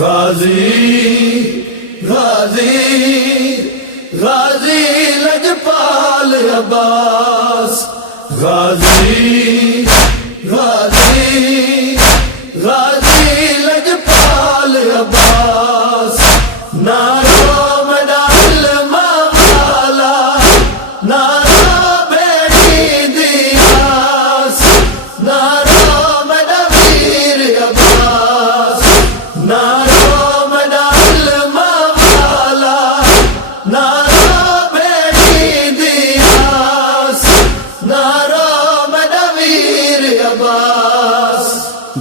غازی غازی غازی لجپال عباس، غازی غازی غازی لجپال عباس، نارو مڈال مالا نارو بیڑی دیاس، نارو مڈا ویر عباس، نارو مڈال مالا نارو بیڑی دیاس، نارو مڈا ویر عباس۔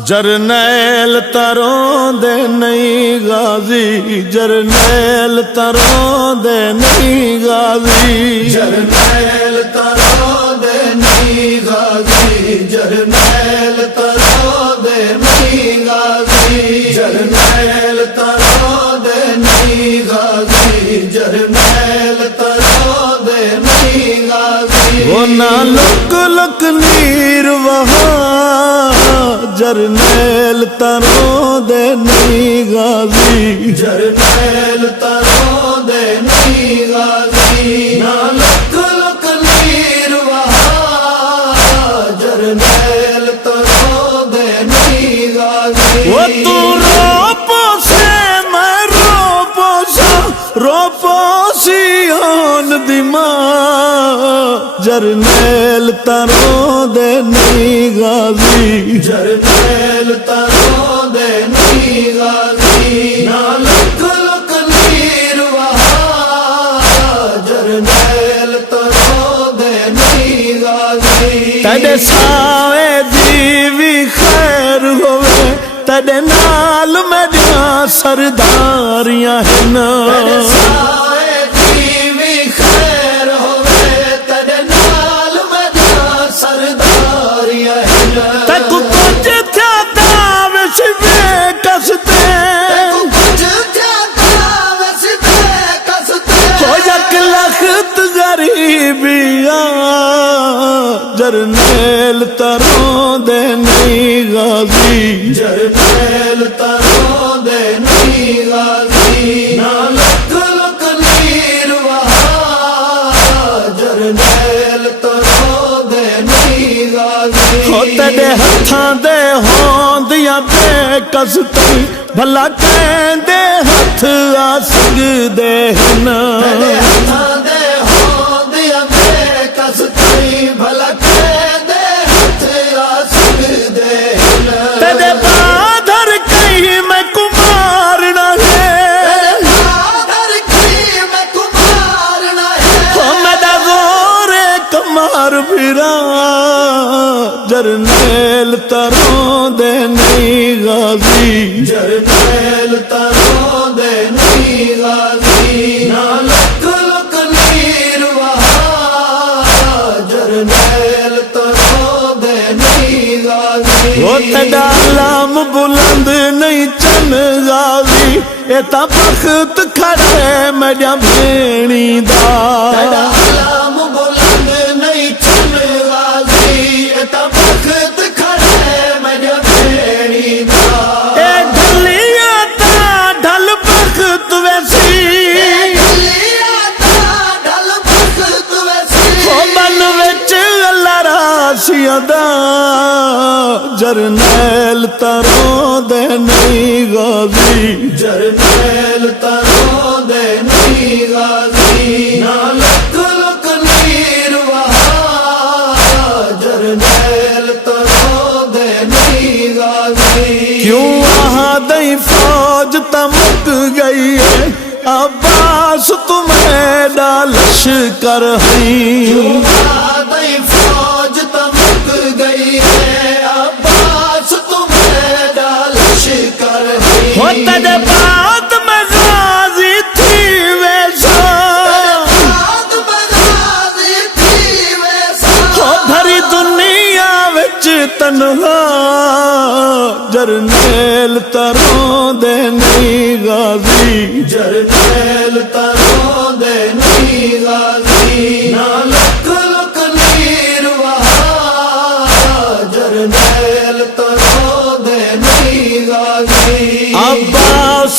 جرنیل تروں دے نہیں غازی، جرنیل تروں دے نہیں غازی، جرنیل تروں دے نہیں غازی، جرنیل تروں دے نہیں غازی، جرنیل تروں دے نہیں غازی، جرنیل تروں دے نہیں غازی۔ وہ نہ لک لک نیر وہاں، جرنیل تروں دے نہیں غازی، جرنیل تروں دے نہیں غازی، نہ لک لک نیر وہاں، جرنیل تروں دے نہیں غازی۔ وہ تو رو پوسے میں رو پوسا، رو پوسی ہون دی ماں، جرنیل تروں دے نہیں غازی، جرنیل تروں دے نہیں غازی، نہ لک لک نیر وہاں، جرنیل تروں دے نہیں غازی۔ تیرے سائے دی بھی خیر ہوئے، تیرے نال میڈیاں سرداریاں ہیں نا، تیرے سائے دی بھی خیر ہوئے، تیرے نال میڈیاں سرداریاں ہیں نا، تیکو کچھ تھیا داوش بے کستے، تیکو کچھ تھیا داوش بے کستے، ہو یک لخت غریبیاں، جرنیل تروں دے نہیں غازی، جرنیل تروں دے نہیں غازی، نہ لک لک نیر وہاں، جرنیل تروں دے نہیں غازی۔ ہو تیرے ہتھاں دے ہوندیاں بے کستے، بھلا کہندے ہتھ آ سکدے ہن، تیرے ہتھاں دے ہوندیاں بے کستے، بھلا کہندے ہتھ آ سکدے ہن، تیرے بادر کہیں میں کمارنا ہے، تیرے بادر کہیں میں کمارنا ہے، ہو میرا غور کمار بھیرا، جرنیل تروں دے نہیں غازی، جرنیل تروں دے نہیں غازی، نہ لک لک نیر وہاں، جرنیل تروں دے نہیں غازی۔ وہ تیرا علم بلند نہیں چن غازی، اے تا بخت کھڑے میڈیا بھیڑی دا، تیرا علم بلند نہیں چن غازی، اے تا بخت کھڑے میڈیا بھیڑی دا، اے ڈھلیاں تا ڈھل بخت ویسی، اے ڈھلیاں تا ڈھل بخت ویسی، ہو من وچ اللہ راسیاں دا، جرنیل تروں دے نہیں غازی، جرنیل تروں دے نہیں غازی، نہ لک لک نیر وہاں، جرنیل تروں دے نہیں غازی۔ کیوں وہاں دئی فوج تمک گئی ہے، عباس تمہیں ڈالش کر ہیں، کیوں وہاں دئی فوج تمک گئی ہے، عباس تمہیں ڈالش کر ہیں، ہو تیرے بعد میں غازی تھی ویسا، تیرے بعد میں غازی تھی ویسا، ہو بھری دنیا وچ تنہا، جرنیل تروں دے نہیں غازی، جرنیل تروں دے نہیں غازی، نہ لک لک نیر وہاں، جرنیل تروں دے نہیں غازی۔ عباس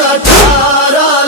18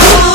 9